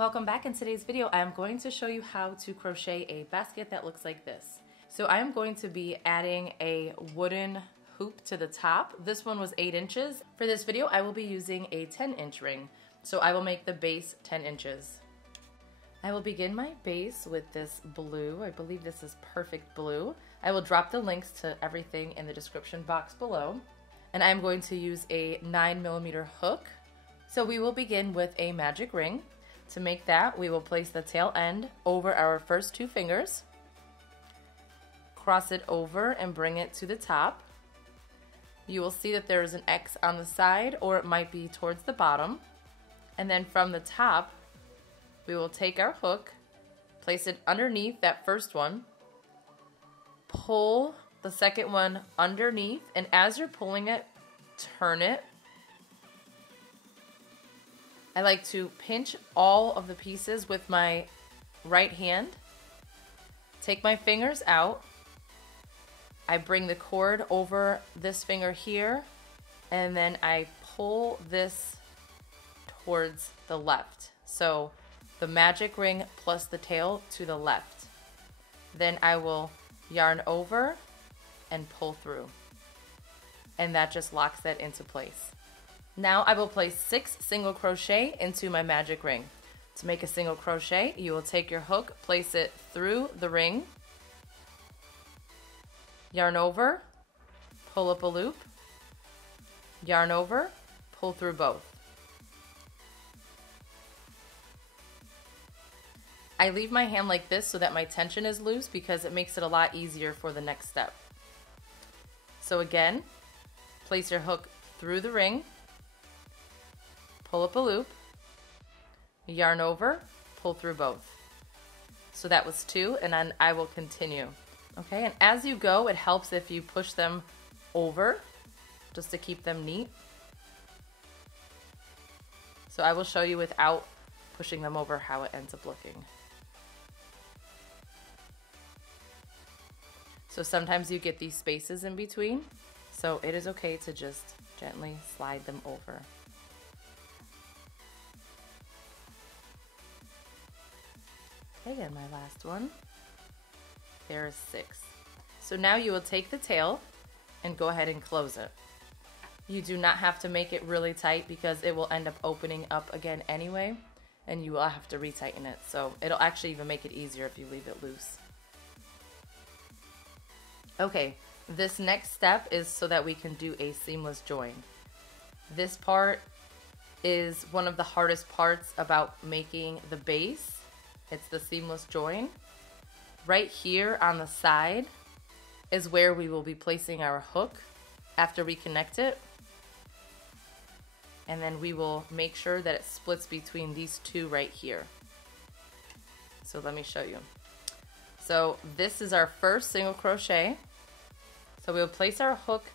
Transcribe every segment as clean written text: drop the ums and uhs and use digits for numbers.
Welcome back. In today's video, I am going to show you how to crochet a basket that looks like this. So I am going to be adding a wooden hoop to the top. This one was 8 inches. For this video, I will be using a 10-inch ring. So I will make the base 10 inches. I will begin my base with this blue. I believe this is perfect blue. I will drop the links to everything in the description box below. And I'm going to use a 9mm hook. So we will begin with a magic ring. To make that, we will place the tail end over our first 2 fingers, cross it over and bring it to the top. You will see that there is an X on the side, or it might be towards the bottom. And then from the top, we will take our hook, place it underneath that first one, pull the second one underneath, and as you're pulling it, turn it. I like to pinch all of the pieces with my right hand, take my fingers out, I bring the cord over this finger here, and then I pull this towards the left. So the magic ring plus the tail to the left. Then I will yarn over and pull through. And that just locks that into place. Now I will place 6 single crochet into my magic ring. To make a single crochet, you will take your hook, place it through the ring, yarn over, pull up a loop, yarn over, pull through both. I leave my hand like this so that my tension is loose because it makes it a lot easier for the next step. So again, place your hook through the ring, pull up a loop, yarn over, pull through both. So that was 2, and then I will continue. Okay, and as you go, it helps if you push them over just to keep them neat. So I will show you without pushing them over how it ends up looking. So sometimes you get these spaces in between, so it is okay to just gently slide them over. Okay, and my last one, there is 6. So now you will take the tail and go ahead and close it. You do not have to make it really tight because it will end up opening up again anyway, and you will have to retighten it. So it'll actually even make it easier if you leave it loose. Okay, this next step is so that we can do a seamless join. This part is one of the hardest parts about making the base. It's the seamless join. Right here on the side is where we will be placing our hook after we connect it. And then we will make sure that it splits between these 2 right here. So let me show you. So this is our first single crochet. So we'll place our hook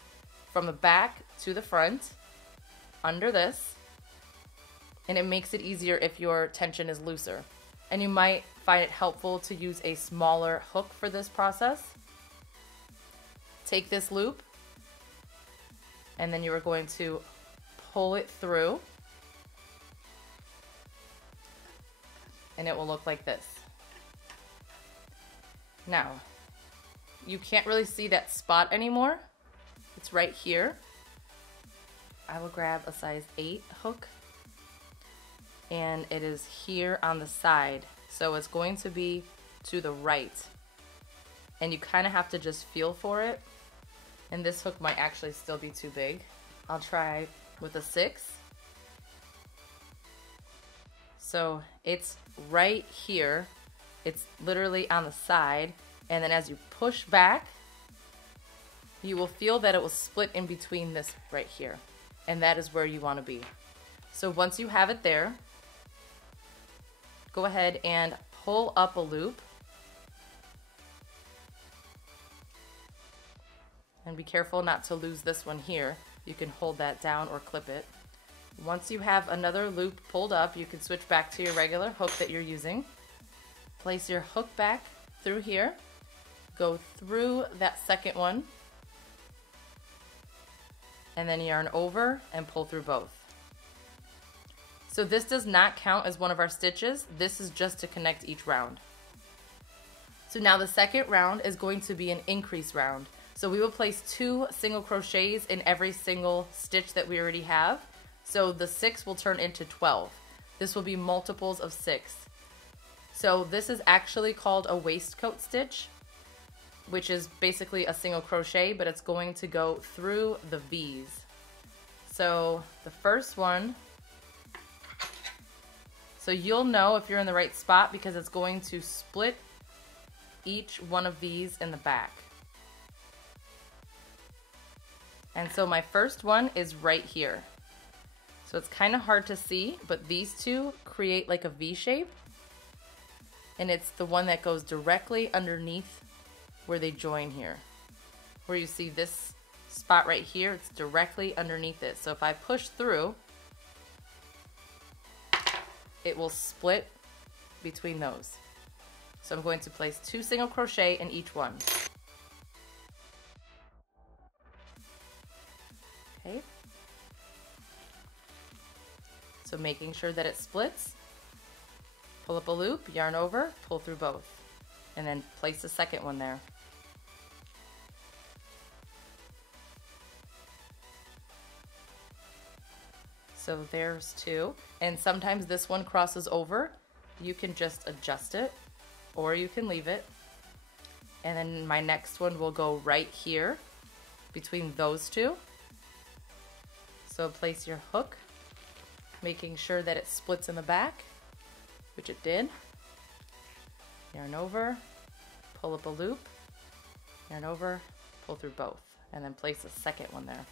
from the back to the front under this. And it makes it easier if your tension is looser. And you might find it helpful to use a smaller hook for this process. Take this loop, and then you are going to pull it through, and it will look like this. Now, you can't really see that spot anymore. It's right here. I will grab a size 8 hook. And it is here on the side, so it's going to be to the right, and you kind of have to just feel for it, and this hook might actually still be too big. I'll try with a 6. So it's right here, it's literally on the side, and then as you push back, you will feel that it will split in between this right here, and that is where you want to be. So once you have it there, go ahead and pull up a loop. And be careful not to lose this one here. You can hold that down or clip it. Once you have another loop pulled up, you can switch back to your regular hook that you're using. Place your hook back through here. Go through that second one. And then yarn over and pull through both. So this does not count as one of our stitches. This is just to connect each round. So now the second round is going to be an increase round. So we will place 2 single crochets in every single stitch that we already have. So the 6 will turn into 12. This will be multiples of 6. So this is actually called a waistcoat stitch, which is basically a single crochet, but it's going to go through the V's. So the first one, so you'll know if you're in the right spot because it's going to split each one of these in the back. And so my first one is right here. So it's kind of hard to see, but these two create like a V shape. And it's the one that goes directly underneath where they join here. Where you see this spot right here, it's directly underneath it. So if I push through, it will split between those. So I'm going to place 2 single crochet in each one. Okay. So making sure that it splits, pull up a loop, yarn over, pull through both, and then place the second one there. So there's 2, and sometimes this one crosses over. You can just adjust it, or you can leave it. And then my next one will go right here between those 2. So place your hook, making sure that it splits in the back, which it did. Yarn over, pull up a loop, yarn over, pull through both, and then place a second one there.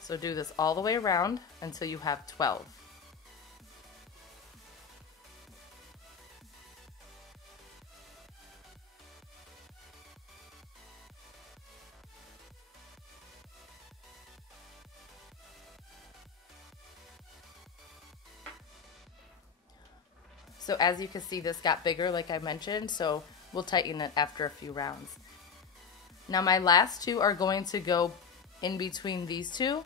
So do this all the way around until you have 12. So as you can see, this got bigger like I mentioned, so we'll tighten it after a few rounds. Now my last 2 are going to go in between these 2,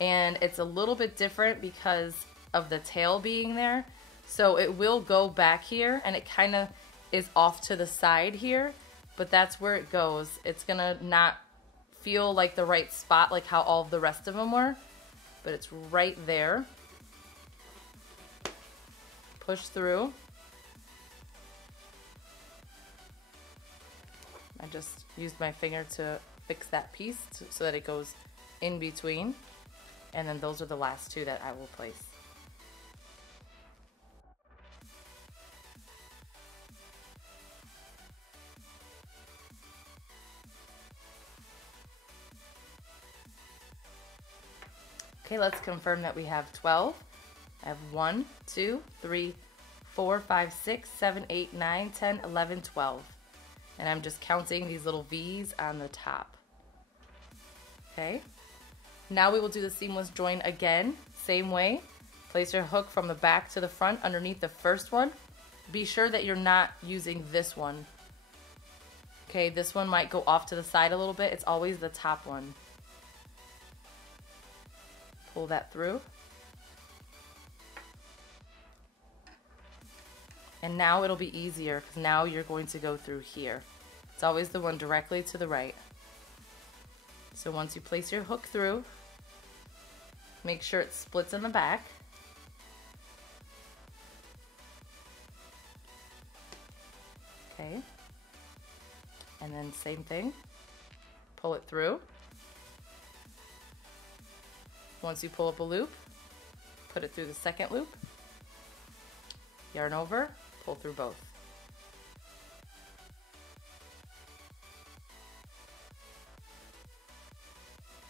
and it's a little bit different because of the tail being there. So it will go back here, and it kind of is off to the side here, but that's where it goes. It's gonna not feel like the right spot like how all of the rest of them were, but it's right there. Push through. I just used my finger to fix that piece so that it goes in between, and then those are the last 2 that I will place. Okay, let's confirm that we have 12. I have 1, 2, 3, 4, 5, 6, 7, 8, 9, 10, 11, 12. And I'm just counting these little V's on the top. Okay. Now we will do the seamless join again, same way. Place your hook from the back to the front underneath the first one. Be sure that you're not using this one. Okay, this one might go off to the side a little bit. It's always the top one. Pull that through. And now it'll be easier because now you're going to go through here. It's always the one directly to the right. So once you place your hook through, make sure it splits in the back. Okay. And then same thing. Pull it through. Once you pull up a loop, put it through the second loop. Yarn over, pull through both.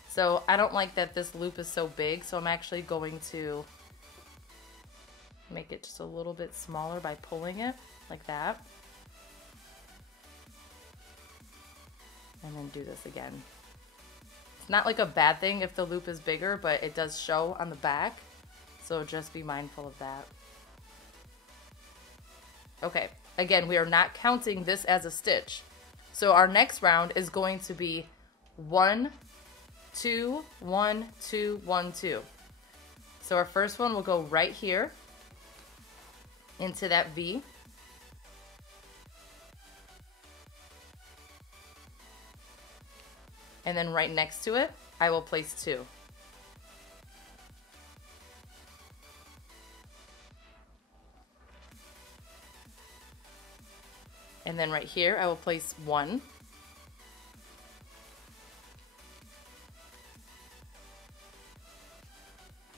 So I don't like that this loop is so big, so I'm actually going to make it just a little bit smaller by pulling it like that. And then do this again. It's not like a bad thing if the loop is bigger, but it does show on the back, so just be mindful of that. Okay, again, we are not counting this as a stitch. So our next round is going to be 1, 2, 1, 2, 1, 2. So our first one will go right here into that V. And then right next to it, I will place 2. And then right here, I will place 1.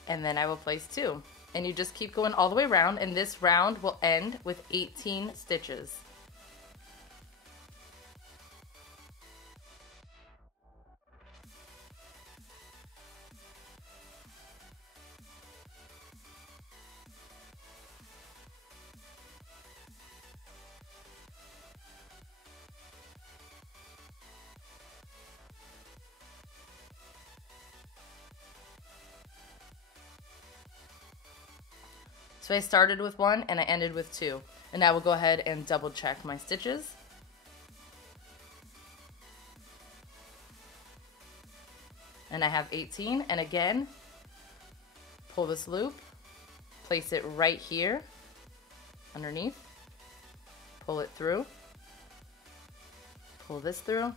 And then I will place 2. And you just keep going all the way around, and this round will end with 18 stitches. So I started with 1 and I ended with 2. And I will go ahead and double check my stitches. And I have 18, and again, pull this loop, place it right here underneath, pull it through, pull this through,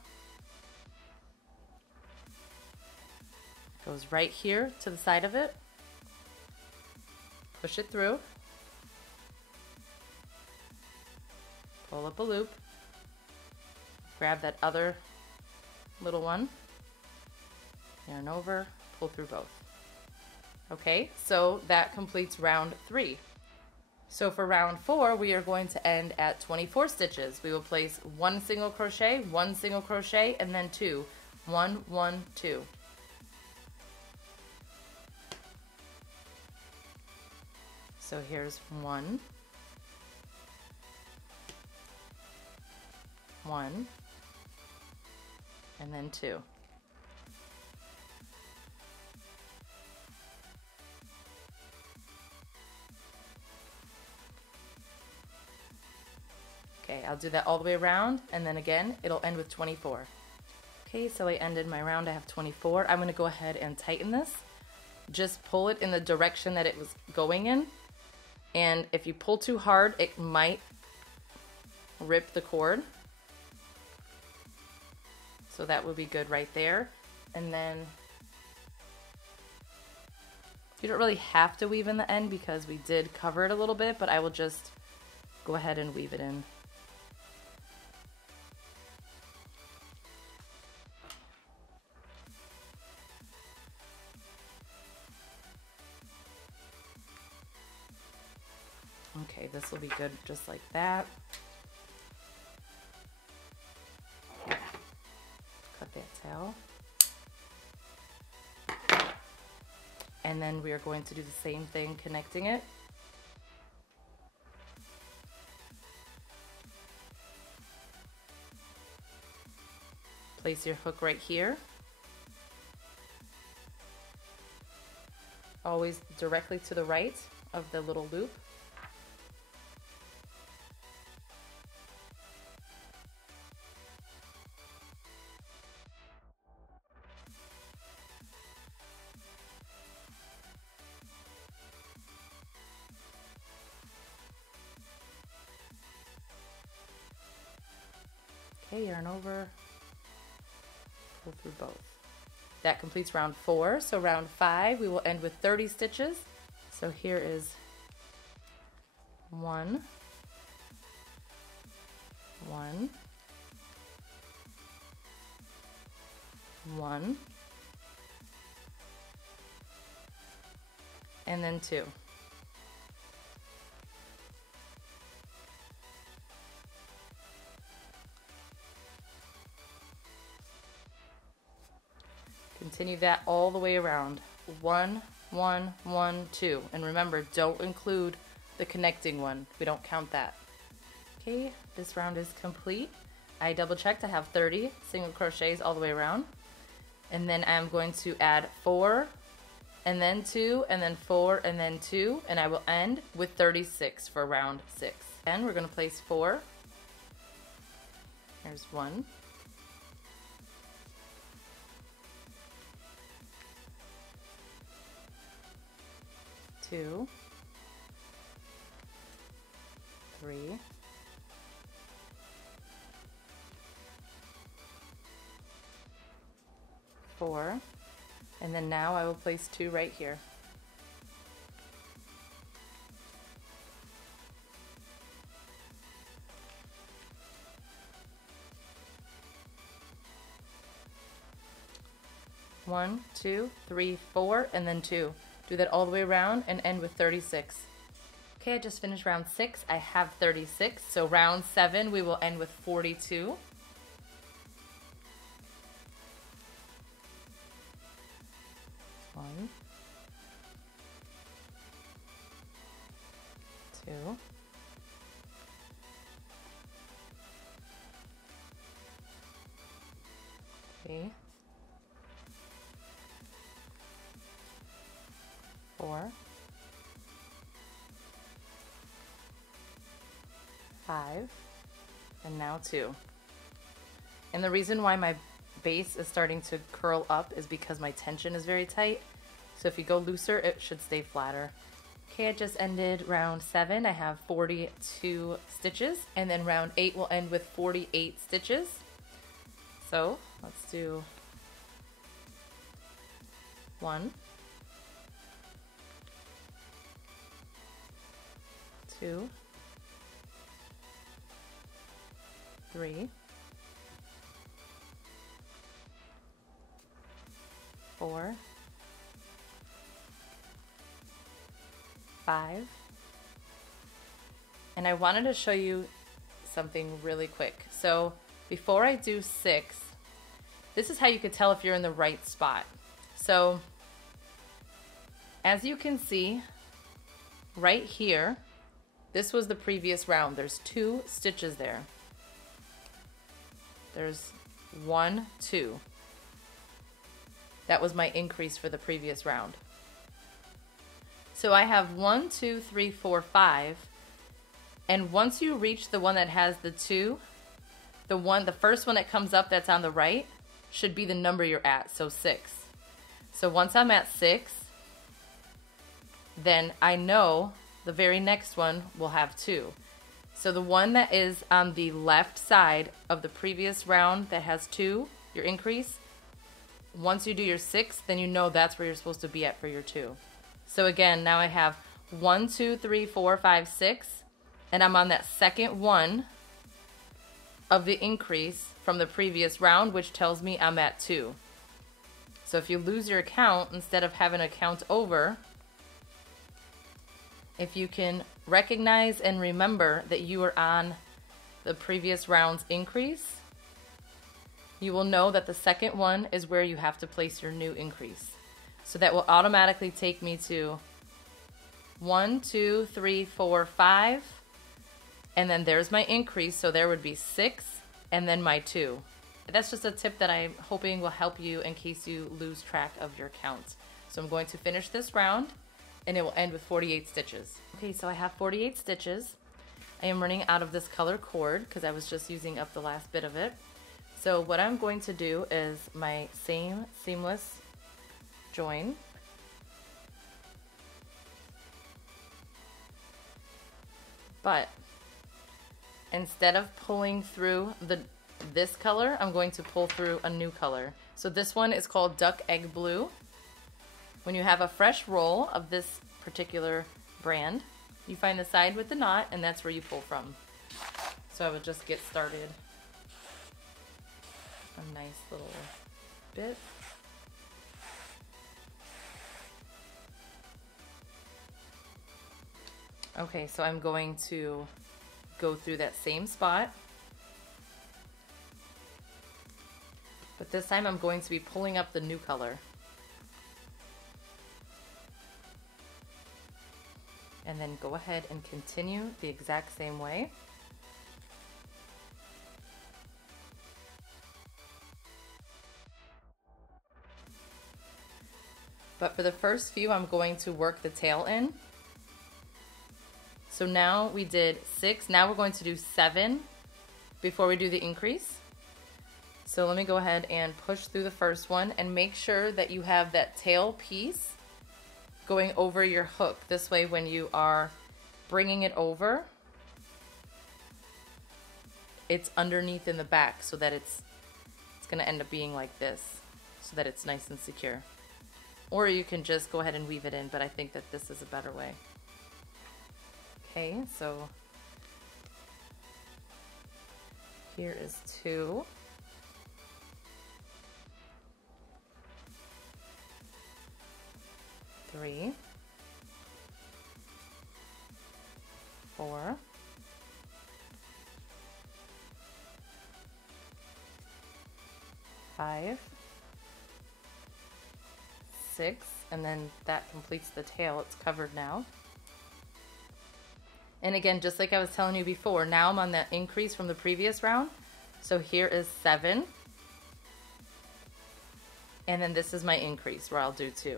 goes right here to the side of it, push it through, pull up a loop, grab that other little one, yarn over, pull through both. Okay, so that completes round 3. So for round 4, we are going to end at 24 stitches. We will place 1 single crochet, 1 single crochet, and then 2. 1, 1, 2. So here's 1, 1, and then 2. Okay, I'll do that all the way around, and then again, it'll end with 24. Okay, so I ended my round, I have 24. I'm gonna go ahead and tighten this. Just pull it in the direction that it was going in, and if you pull too hard, it might rip the cord. So that would be good right there. And then you don't really have to weave in the end because we did cover it a little bit, but I will just go ahead and weave it in. Okay, this will be good just like that. Cut that tail. And then we are going to do the same thing, connecting it. Place your hook right here. Always directly to the right of the little loop. Okay, yarn over, pull through both. That completes round 4. So round 5, we will end with 30 stitches. So here is 1, 1, 1, and then 2. Continue that all the way around. 1, 1, 1, 2. And remember, don't include the connecting one. We don't count that. Okay, this round is complete. I double checked. I have 30 single crochets all the way around. And then I'm going to add 4, and then 2, and then 4, and then 2. And I will end with 36 for round 6. And we're going to place 4. Here's 1. 2, 3, 4, and then now I will place 2 right here. One, 2, 3, 4, and then 2. Do that all the way around and end with 36. Okay, I just finished round 6. I have 36. So round 7, we will end with 42. One, 2, 3, 4, 5, and now 2. And the reason why my base is starting to curl up is because my tension is very tight. So if you go looser, it should stay flatter. Okay, I just ended round 7. I have 42 stitches, and then round 8 will end with 48 stitches. So let's do 1, 2, 3, 4, 5, and I wanted to show you something really quick. So before I do 6, this is how you could tell if you're in the right spot. So as you can see right here, this was the previous round. There's 2 stitches there. There's 1, 2. That was my increase for the previous round. So I have 1, 2, 3, 4, 5. And once you reach the one that has the 2, the first one that comes up that's on the right should be the number you're at, so 6. So once I'm at 6, then I know the very next one will have 2. So the one that is on the left side of the previous round that has 2, your increase, once you do your 6, then you know that's where you're supposed to be at for your 2. So again, now I have 1, 2, 3, 4, 5, 6, and I'm on that second one of the increase from the previous round, which tells me I'm at 2. So if you lose your count, instead of having a count over, if you can recognize and remember that you are on the previous round's increase, you will know that the second one is where you have to place your new increase. So that will automatically take me to 1, 2, 3, 4, 5, and then there's my increase, so there would be 6, and then my 2. That's just a tip that I'm hoping will help you in case you lose track of your count. So I'm going to finish this round, and it will end with 48 stitches. Okay, so I have 48 stitches. I am running out of this color cord because I was just using up the last bit of it. So what I'm going to do is my same seamless join. But instead of pulling through this color, I'm going to pull through a new color. So this one is called Duck Egg Blue. When you have a fresh roll of this particular brand, you find the side with the knot, and that's where you pull from. So I would just get started. A nice little bit. Okay, so I'm going to go through that same spot, but this time I'm going to be pulling up the new color. And then go ahead and continue the exact same way. But for the first few, I'm going to work the tail in. So now we did 6, now we're going to do 7 before we do the increase. So let me go ahead and push through the first one and make sure that you have that tail piece going over your hook. This way when you are bringing it over, it's underneath in the back so that it's going to end up being like this so that it's nice and secure. Or you can just go ahead and weave it in, but I think that this is a better way. Okay, so here is 2. 3, 4, 5, 6, and then that completes the tail. It's covered now. And again, just like I was telling you before, now I'm on that increase from the previous round. So here is 7. And then this is my increase where I'll do 2.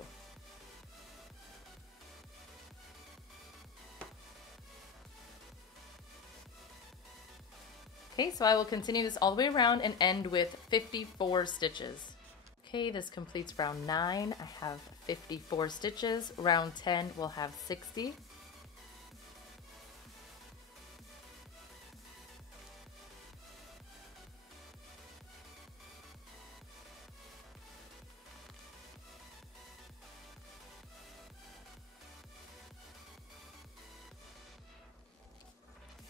Okay, so I will continue this all the way around and end with 54 stitches. Okay, this completes round 9. I have 54 stitches. Round 10 will have 60.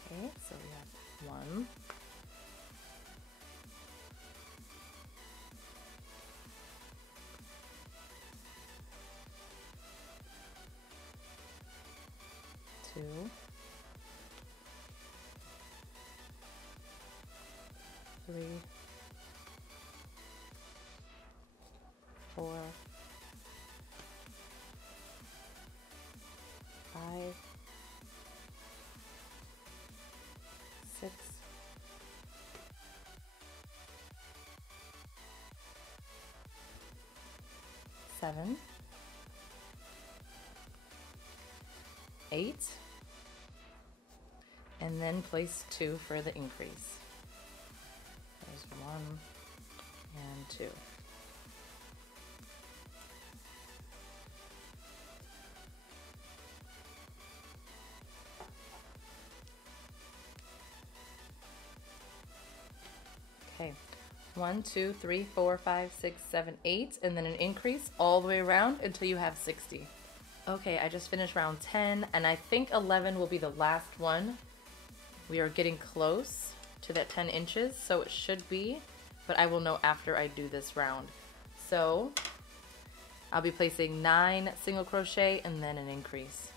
Okay, so we have 1, 2, 3, 4, 5, 6, 7, 8, and then place 2 for the increase. There's 1 and 2. Okay, 1, 2, 3, 4, 5, 6, 7, 8, and then an increase all the way around until you have 60. Okay, I just finished round 10, and I think 11 will be the last one. We are getting close to that 10 inches, so it should be, but I will know after I do this round. So I'll be placing 9 single crochet and then an increase.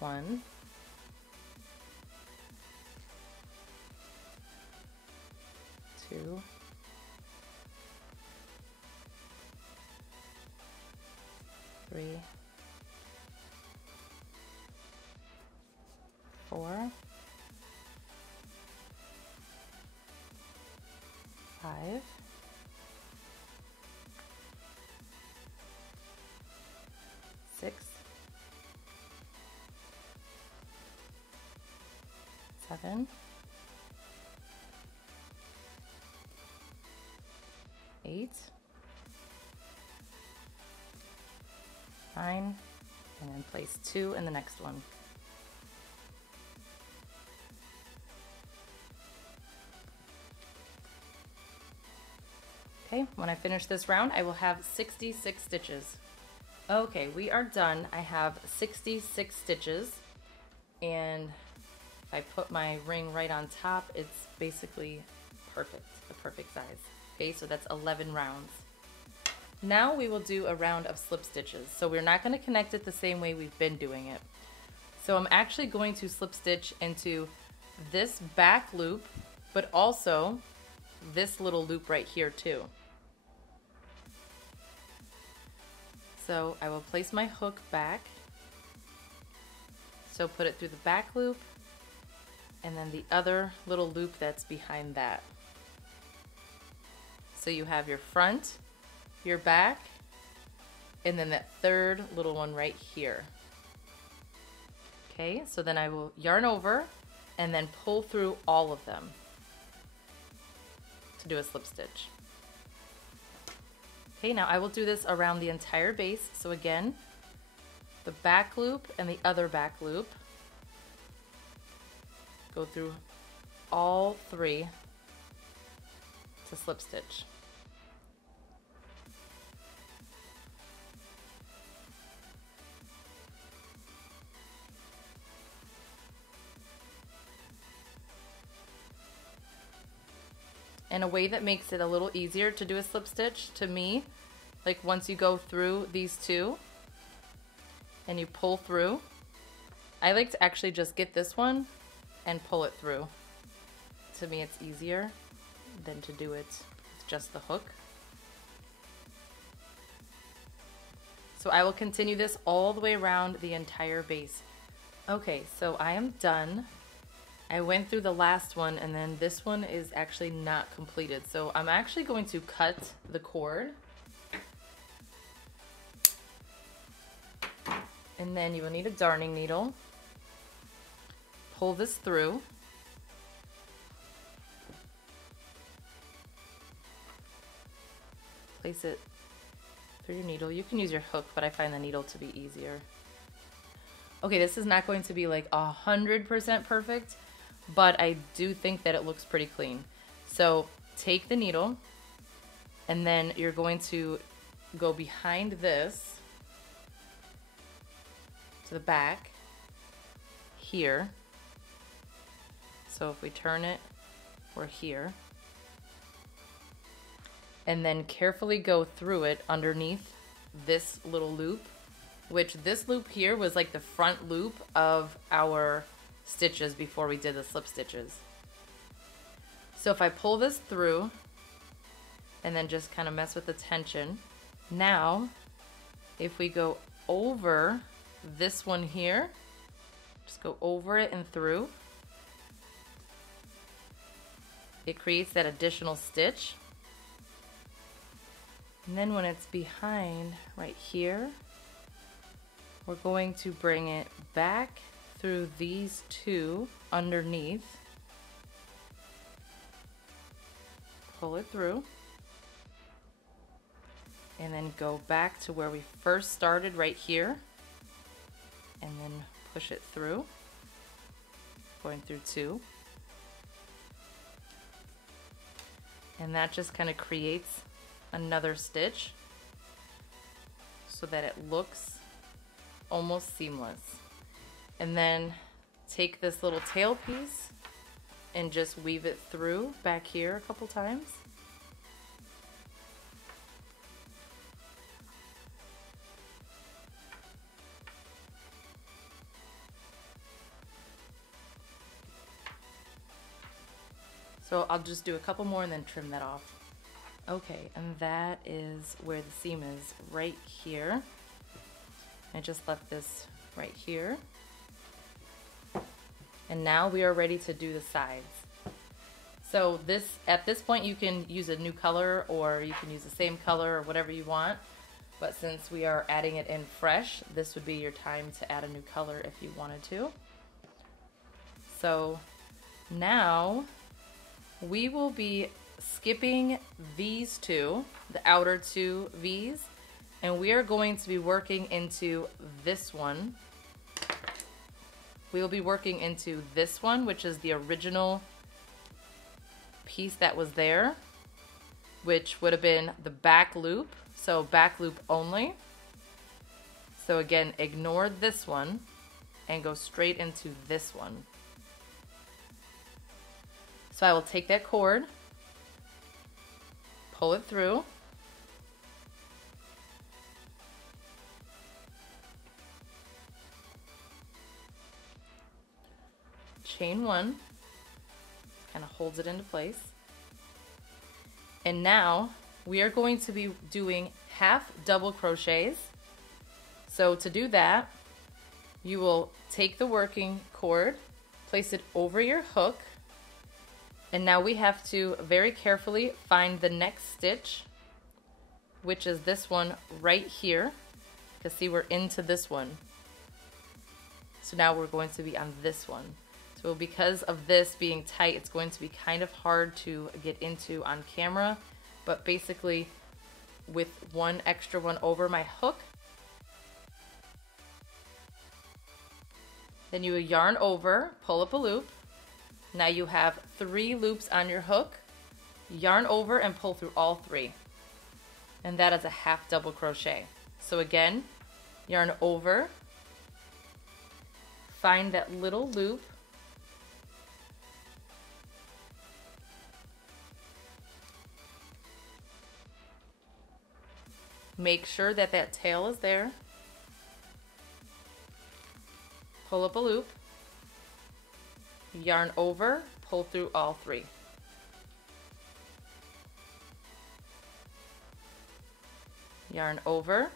One, 2, 3, 4, 5, 6, 7, 8, 9, and then place 2 in the next one. Okay, when I finish this round, I will have 66 stitches. Okay, we are done. I have 66 stitches, and if I put my ring right on top, it's basically perfect, the perfect size. Okay, so that's 11 rounds. Now we will do a round of slip stitches. So we're not going to connect it the same way we've been doing it. So I'm actually going to slip stitch into this back loop, but also this little loop right here too. So I will place my hook back. So put it through the back loop, and then the other little loop that's behind that. So you have your front, your back, and then that third little one right here. Okay, so then I will yarn over and then pull through all of them. to do a slip stitch. Okay, now I will do this around the entire base. So again, the back loop and the other back loop. Go through all three to slip stitch. And a way that makes it a little easier to do a slip stitch to me, like once you go through these two and you pull through, I like to actually just get this one and pull it through. To me it's easier than to do it with just the hook. So I will continue this all the way around the entire base. Okay, so I am done. I went through the last one and then this one is actually not completed. So I'm actually going to cut the cord. And then you will need a darning needle. Pull this through. Place it through your needle. You can use your hook, but I find the needle to be easier. Okay, this is not going to be like 100% perfect, but I do think that it looks pretty clean. So take the needle and then you're going to go behind this to the back here. So if we turn it, we're here. And then carefully go through it underneath this little loop, which this loop here was like the front loop of our stitches before we did the slip stitches. So if I pull this through and then just kind of mess with the tension, now if we go over this one here, just go over it and through, it creates that additional stitch. And then when it's behind right here, we're going to bring it back through these two underneath, pull it through, and then go back to where we first started right here, and then push it through, going through two. And that just kind of creates another stitch so that it looks almost seamless. And then take this little tail piece and just weave it through back here a couple times. So I'll just do a couple more and then trim that off. Okay, and that is where the seam is, right here. I just left this right here. And now we are ready to do the sides. So at this point you can use a new color or you can use the same color or whatever you want. But since we are adding it in fresh, this would be your time to add a new color if you wanted to. So now we will be skipping these two, the outer two V's, and we are going to be working into this one. We will be working into this one, which is the original piece that was there, which would have been the back loop, so back loop only. So again, ignore this one and go straight into this one. So I will take that cord, pull it through, chain one, kind of holds it into place. And now we are going to be doing half double crochets. So to do that, you will take the working cord, place it over your hook, and now we have to very carefully find the next stitch, which is this one right here. Because see, we're into this one. So now we're going to be on this one. So So because of this being tight, it's going to be kind of hard to get into on camera, but basically with one extra one over my hook, then you yarn over, pull up a loop. Now you have 3 loops on your hook, yarn over and pull through all 3. And that is a half double crochet. So again, yarn over, find that little loop, make sure that that tail is there, pull up a loop, yarn over, pull through all 3. Yarn over,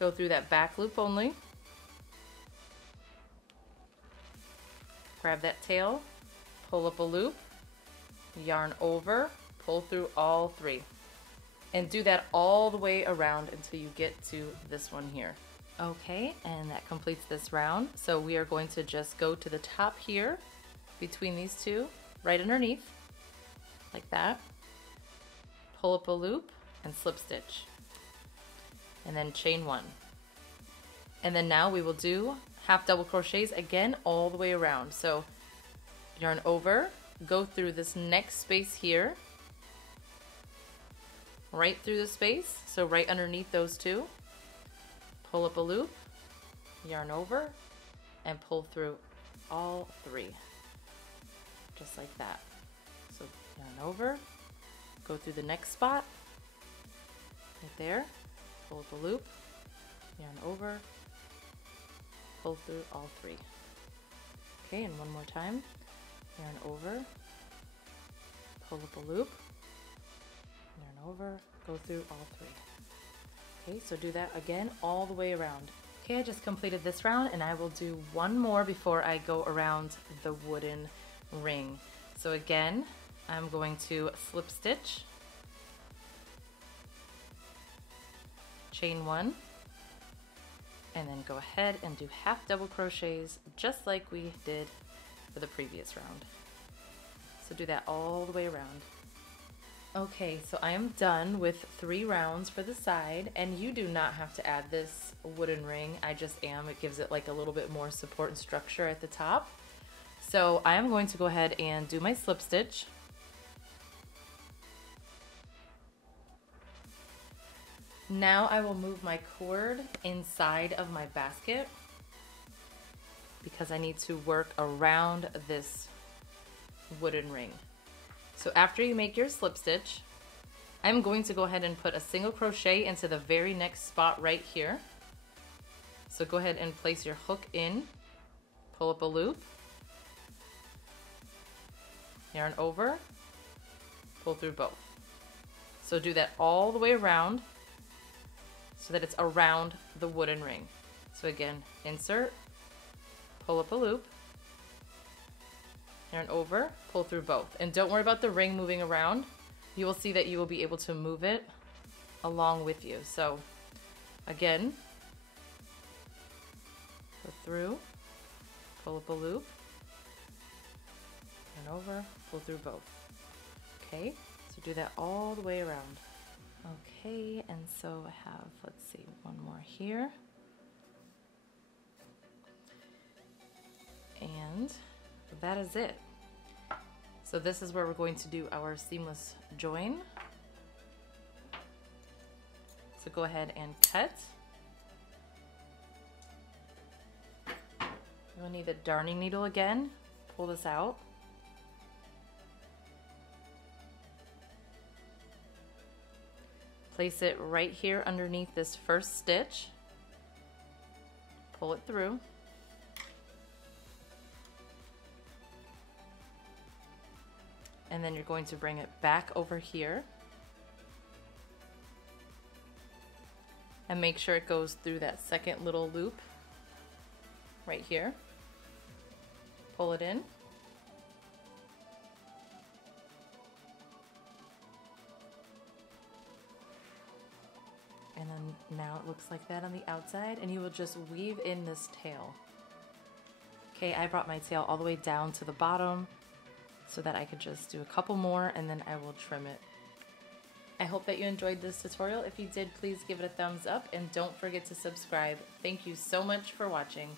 go through that back loop only, grab that tail, pull up a loop, yarn over, pull through all 3. And do that all the way around until you get to this one here. Okay, and that completes this round. So we are going to just go to the top here, between these two, right underneath, like that. Pull up a loop and slip stitch. And then chain 1. And then now we will do half double crochets again all the way around. So yarn over, go through this next space here, right through the space, so right underneath those 2, pull up a loop, yarn over, and pull through all 3, just like that. So yarn over, go through the next spot, right there, pull up a loop, yarn over, pull through all 3. Okay, and one more time, yarn over, pull up a loop, yarn over, go through all 3. Okay, so do that again all the way around. Okay, I just completed this round and I will do one more before I go around the wooden ring. So again, I'm going to slip stitch, chain 1, and then go ahead and do half double crochets just like we did for the previous round. So do that all the way around. Okay, so I am done with 3 rounds for the side, and you do not have to add this wooden ring. I just am. It gives it like a little bit more support and structure at the top. So I am going to go ahead and do my slip stitch. Now I will move my cord inside of my basket because I need to work around this wooden ring. So after you make your slip stitch, I'm going to go ahead and put a single crochet into the very next spot right here. So go ahead and place your hook in, pull up a loop, yarn over, pull through both. So do that all the way around so that it's around the wooden ring. So again, insert, pull up a loop, yarn over, pull through both. And don't worry about the ring moving around. You will see that you will be able to move it along with you. So again, go through, pull up a loop, yarn over, pull through both. Okay, so do that all the way around. Okay, and so I have, let's see, one more here. And that is it. So this is where we're going to do our seamless join. So go ahead and cut. You'll need the darning needle again. Pull this out. Place it right here underneath this first stitch. Pull it through. And then you're going to bring it back over here. And make sure it goes through that second little loop right here. Pull it in. And then now it looks like that on the outside, and you will just weave in this tail. Okay, I brought my tail all the way down to the bottom so that I could just do a couple more and then I will trim it. I hope that you enjoyed this tutorial. If you did, please give it a thumbs up and don't forget to subscribe. Thank you so much for watching.